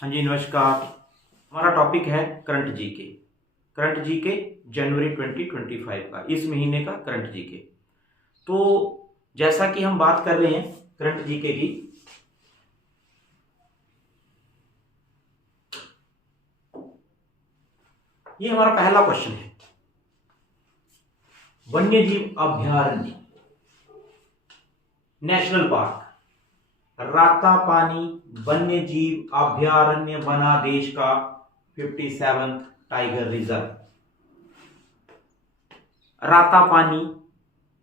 हाँ जी, नमस्कार। हमारा टॉपिक है करंट जीके। करंट जीके जनवरी 2025 का, इस महीने का करंट जीके। तो जैसा कि हम बात कर रहे हैं करंट जीके की, ये हमारा पहला क्वेश्चन है। वन्यजीव अभयारण्य, नेशनल पार्क रातापानी वन्यजीव अभयारण्य बना देश का 57th टाइगर रिजर्व। रातापानी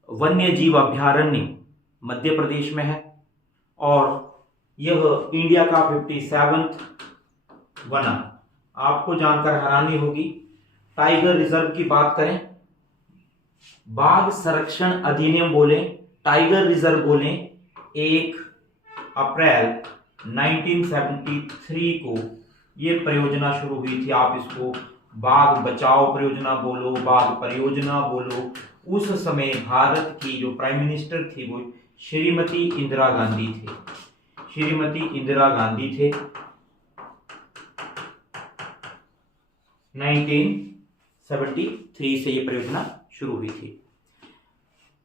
वन्यजीव अभयारण्य मध्य प्रदेश में है और यह इंडिया का 57th बना। आपको जानकर हैरानी होगी, टाइगर रिजर्व की बात करें, बाघ संरक्षण अधिनियम बोले, टाइगर रिजर्व बोले, 1 अप्रैल 1973 को यह परियोजना शुरू हुई थी। आप इसको बाघ बचाओ परियोजना बोलो, बाघ परियोजना बोलो। उस समय भारत की जो प्राइम मिनिस्टर थी वो श्रीमती इंदिरा गांधी थे। श्रीमती इंदिरा गांधी थे। 1973 से ये परियोजना शुरू हुई थी।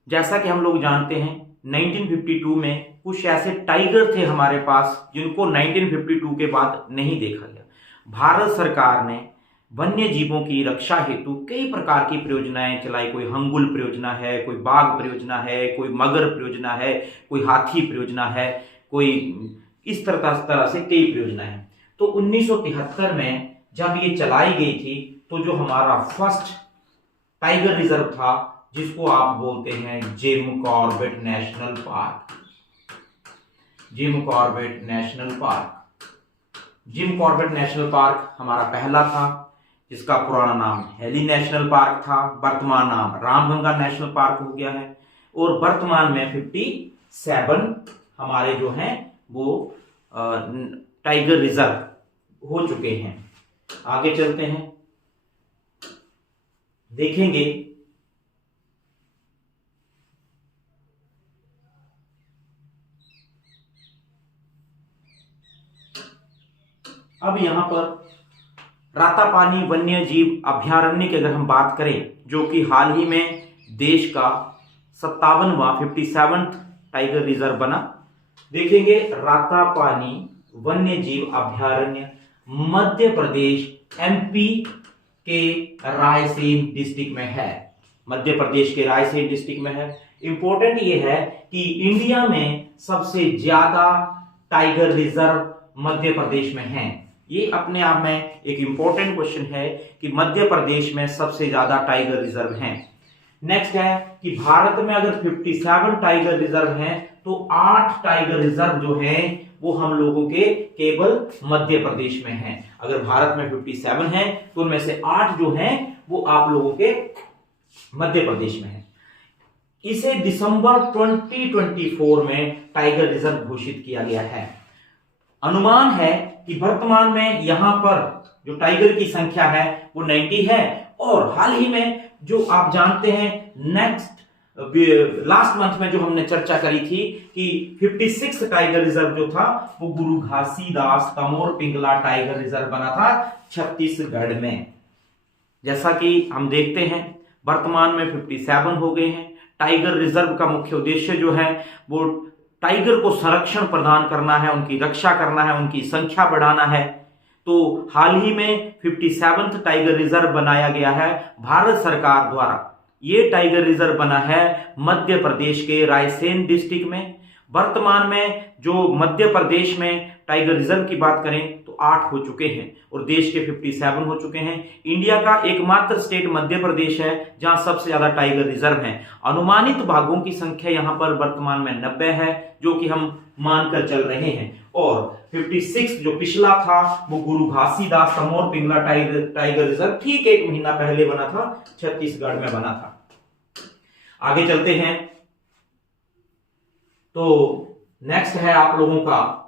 जैसा कि हम लोग जानते हैं 1952 में कुछ ऐसे टाइगर थे हमारे पास जिनको 1952 के बाद नहीं देखा गया। भारत सरकार ने वन्य जीवों की रक्षा हेतु कई प्रकार की परियोजनाएं चलाई। कोई हंगुल परियोजना है, कोई बाघ परियोजना है, कोई मगर परियोजना है, कोई हाथी परियोजना है, कोई इस तरह से कई परियोजनाएं। तो 1973 में जब ये चलाई गई थी तो जो हमारा फर्स्ट टाइगर रिजर्व था, जिसको आप बोलते हैं Jim Corbett national park, Jim Corbett national park. Jim Corbett national park हमारा पहला था, जिसका पुराना नाम हेली नेशनल पार्क था। वर्तमान नाम रामगंगा नेशनल पार्क हो गया है और वर्तमान में 57 हमारे जो हैं वो टाइगर रिजर्व हो चुके हैं। आगे चलते हैं, देखेंगे अब यहां पर रातापानी वन्य जीव अभयारण्य की अगर हम बात करें, जो कि हाल ही में देश का 57वां 57th टाइगर रिजर्व बना। देखेंगे रातापानी वन्य जीव अभयारण्य मध्य प्रदेश एमपी के रायसेन डिस्ट्रिक्ट में है। मध्य प्रदेश के रायसेन डिस्ट्रिक्ट में है। इंपॉर्टेंट ये है कि इंडिया में सबसे ज्यादा टाइगर रिजर्व मध्य प्रदेश में है। ये अपने आप में एक इंपॉर्टेंट क्वेश्चन है कि मध्य प्रदेश में सबसे ज्यादा टाइगर रिजर्व हैं। नेक्स्ट है कि भारत में अगर 57 टाइगर रिजर्व हैं तो 8 टाइगर रिजर्व जो हैं वो हम लोगों के केवल मध्य प्रदेश में हैं। अगर भारत में 57 हैं तो उनमें से 8 जो हैं वो आप लोगों के मध्य प्रदेश में हैं। इसे दिसंबर 2024 में टाइगर रिजर्व घोषित किया गया है। अनुमान है कि वर्तमान में यहां पर जो टाइगर की संख्या है वो 90 है और हाल ही में जो आप जानते हैं लास्ट मंथ में जो हमने चर्चा करी थी कि 56 टाइगर रिजर्व जो था वो गुरु घासीदास तमोर पिंगला टाइगर रिजर्व बना था छत्तीसगढ़ में। जैसा कि हम देखते हैं वर्तमान में 57 हो गए हैं। टाइगर रिजर्व का मुख्य उद्देश्य जो है वो टाइगर को संरक्षण प्रदान करना है, उनकी रक्षा करना है, उनकी संख्या बढ़ाना है। तो हाल ही में 57th टाइगर रिजर्व बनाया गया है भारत सरकार द्वारा। ये टाइगर रिजर्व बना है मध्य प्रदेश के रायसेन डिस्ट्रिक्ट में। वर्तमान में जो मध्य प्रदेश में टाइगर रिजर्व की बात करें तो 8 हो चुके हैं और देश के 57 हो चुके हैं। इंडिया का एकमात्र स्टेट मध्य प्रदेश है जहां सबसे ज्यादा टाइगर रिजर्व हैं। अनुमानित बाघों की संख्या यहां पर वर्तमान में 90 है, जो कि हम मानकर चल रहे हैं। और 56 जो पिछला था वो गुरु घासीदास तमोर पिंगला टाइगर रिजर्व ठीक 1 महीना पहले बना था, छत्तीसगढ़ में बना था। आगे चलते हैं तो नेक्स्ट है आप लोगों का,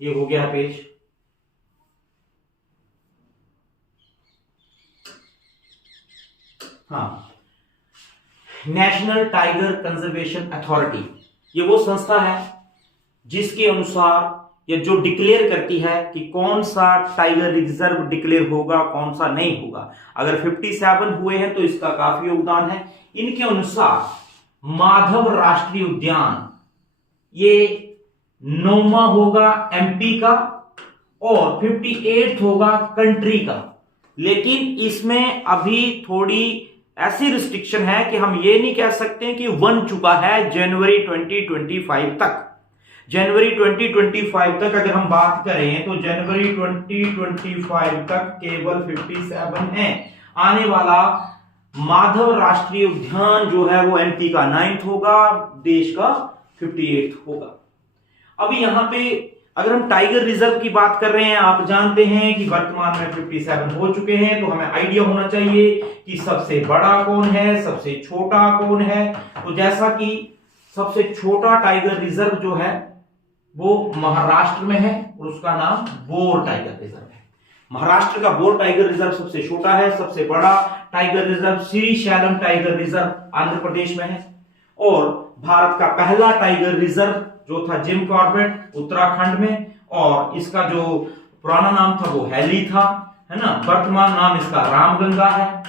ये हो गया पेज। हाँ, नेशनल टाइगर कंजर्वेशन अथॉरिटी, ये वो संस्था है जिसके अनुसार या जो डिक्लेयर करती है कि कौन सा टाइगर रिजर्व डिक्लेयर होगा, कौन सा नहीं होगा। अगर 57 हुए हैं तो इसका काफी योगदान है। इनके अनुसार माधव राष्ट्रीय उद्यान ये 9वां होगा एमपी का और 58 होगा कंट्री का। लेकिन इसमें अभी थोड़ी ऐसी रिस्ट्रिक्शन है कि हम ये नहीं कह सकते कि बन चुका है जनवरी 2025 तक। जनवरी 2025 तक अगर हम बात करें तो जनवरी 2025 तक केवल 57 है। आने वाला माधव राष्ट्रीय उद्यान जो है वो एमपी का 9th होगा, देश का 58 होगा। अभी यहां पे अगर हम टाइगर रिजर्व की बात कर रहे हैं, आप जानते हैं कि वर्तमान में 57 हो चुके हैं, तो हमें आइडिया होना चाहिए कि सबसे बड़ा कौन है, सबसे छोटा कौन है। तो जैसा कि सबसे छोटा टाइगर रिजर्व जो है वो महाराष्ट्र में है और उसका नाम बोर टाइगर रिजर्व है। महाराष्ट्र का बोर टाइगर रिजर्व सबसे छोटा है। सबसे बड़ा tiger reserve Srisailam tiger reserve Andhra Pradesh में है। और भारत का पहला टाइगर रिजर्व जो था जिम कॉर्बेट उत्तराखंड में, और इसका जो पुराना नाम था वो हैली था, है ना। वर्तमान नाम इसका रामगंगा है।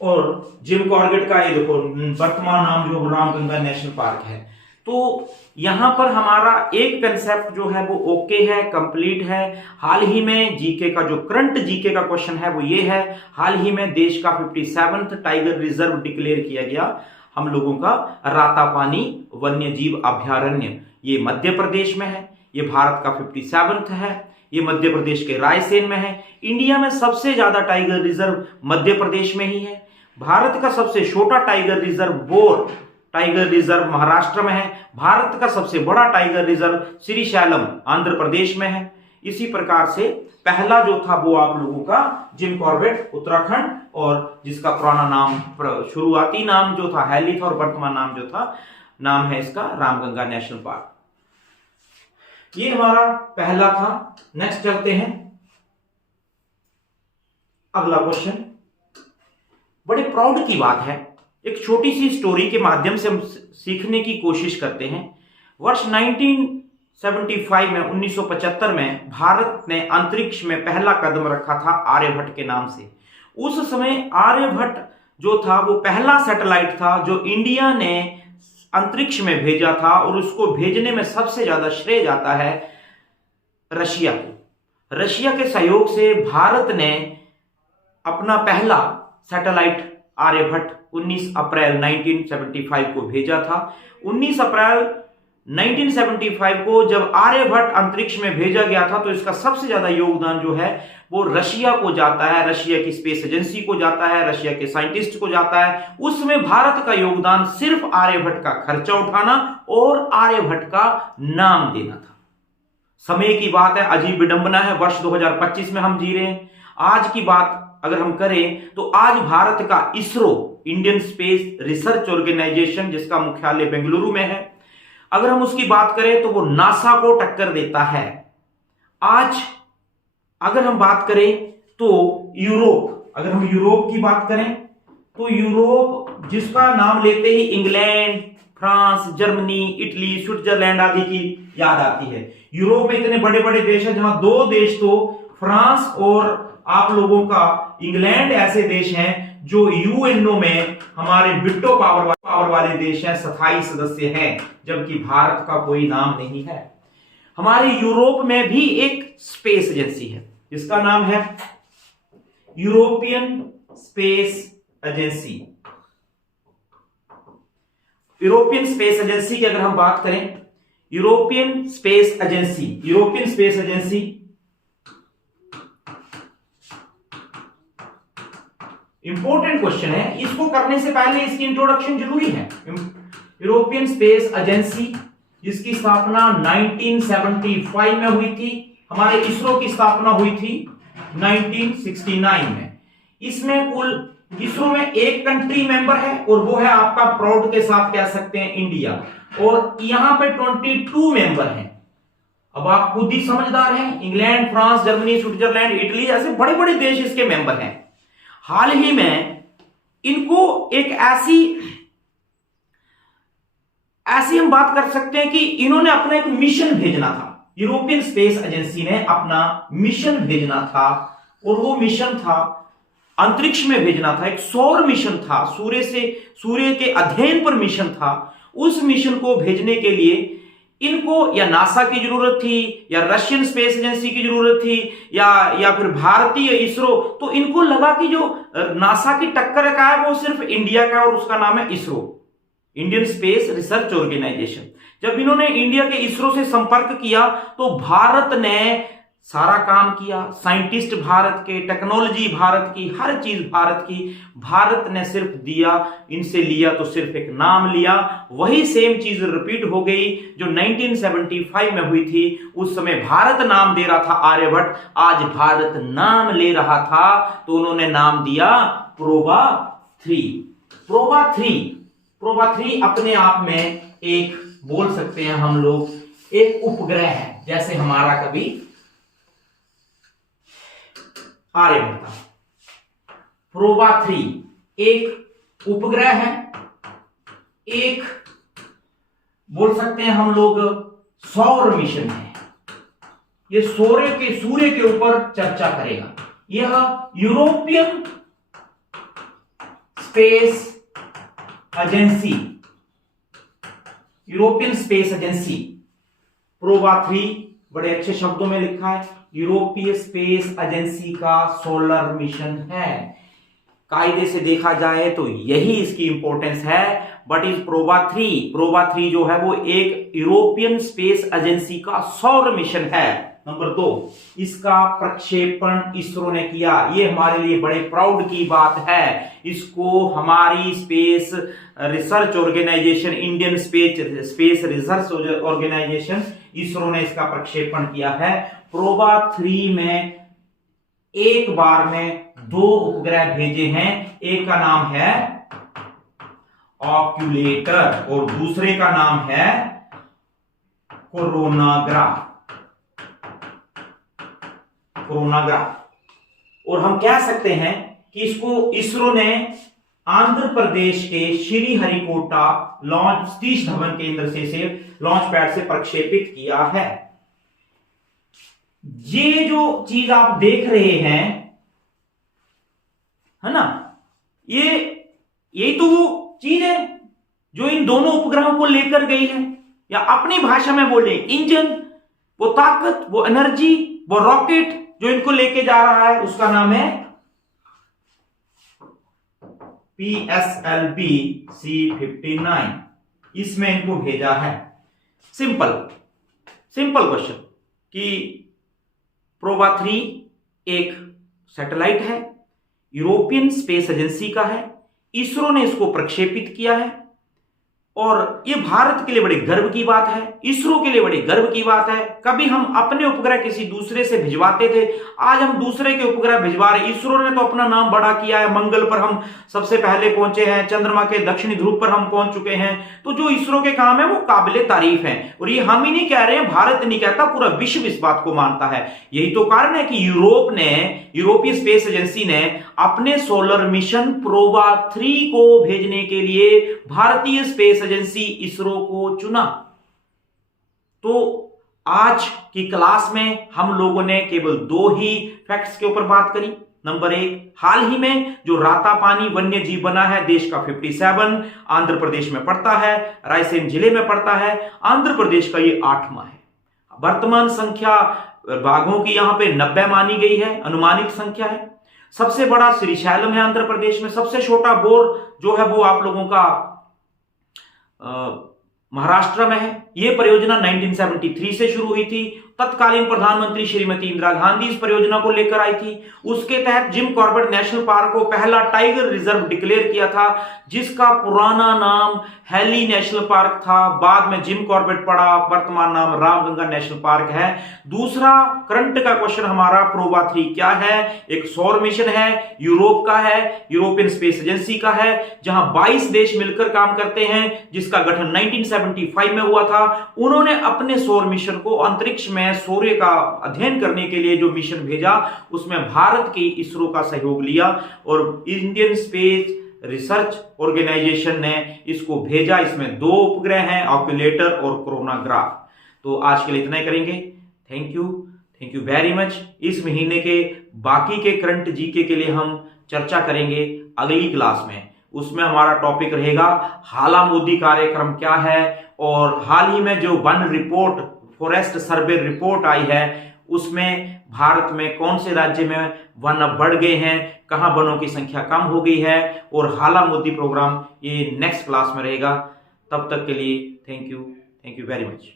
और जिम कॉर्बेट का ये देखो वर्तमान नाम जो रामगंगा नेशनल पार्क है। तो यहां पर हमारा एक कंसेप्ट जो है वो ओके है, कंप्लीट है। हाल ही में जीके का जो करंट जीके का क्वेश्चन है वो ये है, हाल ही में देश का 57th टाइगर रिजर्व डिक्लेयर किया गया हम लोगों का रातापानी वन्य जीव अभ्यारण्य। ये मध्य प्रदेश में है, ये भारत का 57th है, ये मध्य प्रदेश के रायसेन में है। इंडिया में सबसे ज्यादा टाइगर रिजर्व मध्य प्रदेश में ही है। भारत का सबसे छोटा tiger reserve bore tiger reserve Maharashtra में है। भारत का सबसे बड़ा टाइगर रिजर्व श्रीशैलम आंध्र प्रदेश में है। इसी प्रकार से पहला जो था वो आप लोगों का जिम कॉर्बेट उत्तराखंड, और जिसका पुराना नाम शुरुआती नाम जो था हैली था और वर्तमान नाम जो था नाम है इसका रामगंगा नेशनल पार्क। ये हमारा पहला था। नेक्स्ट चलते हैं अगला क्वेश्चन। बड़े प्राउड की बात है, एक छोटी सी स्टोरी के माध्यम से हम सीखने की कोशिश करते हैं। वर्ष 1975 में 1975 में भारत ने अंतरिक्ष में पहला कदम रखा था आर्यभट्ट के नाम से। उस समय आर्यभट्ट जो था वो पहला सैटेलाइट था जो इंडिया ने अंतरिक्ष में भेजा था, और उसको भेजने में सबसे ज्यादा श्रेय जाता है रशिया को। रशिया के सहयोग से भारत ने अपना पहला सैटेलाइट आर्यभट्ट 19 अप्रैल 1975 को भेजा था। 19 अप्रैल 1975 को जब आर्यभट्ट अंतरिक्ष में भेजा गया था तो इसका सबसे ज्यादा योगदान जो है वो रशिया को जाता है, रशिया की स्पेस एजेंसी को जाता है, रशिया के साइंटिस्ट को जाता है। उसमें भारत का योगदान सिर्फ आर्यभट्ट का खर्चा उठाना और आर्यभट्ट का नाम देना था। समय की बात है, अजीब विडंबना है, वर्ष 2025 में हम जी रहे हैं। आज की बात अगर हम करें तो आज भारत का ISRO Indian space research organisation जिसका मुख्यालय बेंगलुरु में है, अगर हम उसकी बात करें तो वो नासा को टक्कर देता है। आज अगर हम बात करें तो यूरोप, अगर हम यूरोप की बात करें तो यूरोप जिसका नाम लेते ही England, France, Germany, Italy, Switzerland आदि की याद आती है। यूरोप में इतने बड़े बड़े देश हैं, जहां दो देश तो फ्रांस और आप लोगों का इंग्लैंड ऐसे देश हैं जो यूएनओ में हमारे विटो पावर वाले देश हैं, 27 सदस्य हैं, जबकि भारत का कोई नाम नहीं है। हमारे यूरोप में भी एक स्पेस एजेंसी है जिसका नाम है European space agency. European space agency की अगर हम बात करें, European space agency important question है, इसको करने से पहले इसकी इंट्रोडक्शन जरूरी है। यूरोपियन स्पेस एजेंसी जिसकी स्थापना 1975 में हुई थी, हमारे इसरो की स्थापना हुई थी 1969 में। इसमें कुल इसरो में एक कंट्री मेंबर है और वो है आपका प्राउड के साथ कह सकते हैं इंडिया, और यहां पे 22 मेंबर हैं। अब आप खुद ही समझदार हैं, England, France, Germany, Switzerland, Italy ऐसे बड़े बड़े देश इसके मेंबर हैं। हाल ही में इनको एक ऐसी ऐसी हम बात कर सकते हैं कि इन्होंने अपना एक मिशन भेजना था, यूरोपियन स्पेस एजेंसी ने अपना मिशन भेजना था, और वो मिशन था अंतरिक्ष में भेजना था, एक सौर मिशन था, सूर्य के अध्ययन पर मिशन था। उस मिशन को भेजने के लिए इनको या नासा की जरूरत थी, या रशियन स्पेस एजेंसी की जरूरत थी, या फिर भारतीय इसरो। तो इनको लगा कि जो नासा की टक्कर का है वो सिर्फ इंडिया का है, और उसका नाम है ISRO, Indian space research organisation. जब इन्होंने इंडिया के इसरो से संपर्क किया तो भारत ने सारा काम किया, साइंटिस्ट भारत के, टेक्नोलॉजी भारत की, हर चीज भारत की। भारत ने सिर्फ दिया, इनसे लिया तो सिर्फ एक नाम लिया। वही सेम चीज रिपीट हो गई जो 1975 में हुई थी। उस समय भारत नाम दे रहा था आर्यभट्ट, आज भारत नाम ले रहा था, तो उन्होंने नाम दिया प्रोबा 3। प्रोबा 3 अपने आप में एक, बोल सकते हैं हम लोग, एक उपग्रह है, जैसे हमारा कभी आर्यभट्ट था। प्रोबा 3 एक उपग्रह है, एक बोल सकते हैं हम लोग सौर मिशन है। ये सूर्य के ऊपर चर्चा करेगा। यह यूरोपियन स्पेस एजेंसी प्रोबा 3 बड़े अच्छे शब्दों में लिखा है, यूरोपीय स्पेस एजेंसी का सोलर मिशन है। कायदे से देखा जाए तो यही इसकी इंपॉर्टेंस है। बट इज प्रोबा 3 जो है वो एक यूरोपियन स्पेस एजेंसी का सौर मिशन है। नंबर 2, इसका प्रक्षेपण इसरो ने किया। ये हमारे लिए बड़े प्राउड की बात है। इसको हमारी space research organisation, Indian space research organisation, ISRO ने इसका प्रक्षेपण किया है। प्रोबा 3 में एक बार में 2 उपग्रह भेजे हैं। एक का नाम है ऑक्यूलेटर और दूसरे का नाम है कोरोनाग्राफ। और हम कह सकते हैं कि इसको इसरो ने आंध्र प्रदेश के श्रीहरिकोटा लॉन्च सतीश धवन केंद्र से लॉन्च पैड से प्रक्षेपित किया है। ये जो चीज आप देख रहे हैं, है ना, यही तो वो चीज है जो इन दोनों उपग्रहों को लेकर गई है। या अपनी भाषा में बोले, इंजन, वो ताकत, वो एनर्जी, वो रॉकेट जो इनको लेके जा रहा है, उसका नाम है PSLV C-59। इसमें इनको भेजा है। सिंपल क्वेश्चन कि प्रोबा 3 एक सैटेलाइट है, यूरोपियन स्पेस एजेंसी का है, इसरो ने इसको प्रक्षेपित किया है, और ये भारत के लिए बड़े गर्व की बात है, इसरो के लिए बड़ी गर्व की बात है। कभी हम अपने उपग्रह किसी दूसरे से भिजवाते थे, आज हम दूसरे के उपग्रह भिजवा रहे। इसरो ने तो अपना नाम बड़ा किया है, मंगल पर हम सबसे पहले पहुंचे हैं, चंद्रमा के दक्षिणी ध्रुव पर हम पहुंच चुके हैं। तो जो इसरो के काम है वो काबिले तारीफ है। और ये हम ही नहीं कह रहे हैं, भारत नहीं कहता, पूरा विश्व इस बात को मानता है। यही तो कारण है कि यूरोपीय स्पेस एजेंसी ने अपने सोलर मिशन प्रोबा 3 को भेजने के लिए भारतीय स्पेस एजेंसी इसरो को चुना। तो आज की क्लास में हम लोगों ने केवल 2 ही फैक्ट्स के ऊपर बात करी। नंबर 1, हाल ही में जो रातापानी वन्य जीव बना है, देश का 57, आंध्र प्रदेश में पड़ता है, रायसेन जिले में पड़ता है। आंध्र प्रदेश का ये 8वां है। वर्तमान संख्या बाघों की यहां पे 90 मानी गई है, अनुमानित संख्या है। सबसे बड़ा श्रीशैलम है आंध्र प्रदेश में। सबसे छोटा बोर जो है वो आप लोगों का महाराष्ट्र में है। यह परियोजना 1973 से शुरू हुई थी। तत्कालीन प्रधानमंत्री श्रीमती इंदिरा गांधी इस परियोजना को लेकर आई थी। उसके तहत जिम कॉर्बेट नेशनल पार्क को पहला टाइगर रिजर्व डिक्लेयर किया था, जिसका पुराना नाम हेली नेशनल पार्क था। बाद में जिम कॉर्बेट पड़ा, वर्तमान नाम रामगंगा नेशनल पार्क है। दूसरा करंट का क्वेश्चन हमारा, प्रोबा 3 क्या है? एक सौर मिशन है, यूरोप का है, यूरोपियन स्पेस एजेंसी का है, जहां 22 देश मिलकर काम करते हैं, जिसका गठन 1975 में हुआ था। उन्होंने अपने सौर मिशन को अंतरिक्ष में सूर्य का अध्ययन करने के लिए जो मिशन भेजा, उसमें भारत के इसरो का सहयोग लिया और इंडियन स्पेस रिसर्च ऑर्गेनाइजेशन ने इसको भेजा। इसमें 2 उपग्रह हैं, ऑक्यूलेटर और कोरोनाग्राफ। तो आज के लिए इतना ही करेंगे। Thank you very much. इस महीने के बाकी के करंट जीके के लिए हम चर्चा करेंगे अगली क्लास में। उसमें हमारा टॉपिक रहेगा हाला मोदी कार्यक्रम क्या है, और हाल ही में जो वन रिपोर्ट, फॉरेस्ट सर्वे रिपोर्ट आई है, उसमें भारत में कौन से राज्य में वन अब बढ़ गए हैं, कहां वनों की संख्या कम हो गई है, और हाला मोदी प्रोग्राम ये नेक्स्ट क्लास में रहेगा। तब तक के लिए थैंक यू वेरी मच।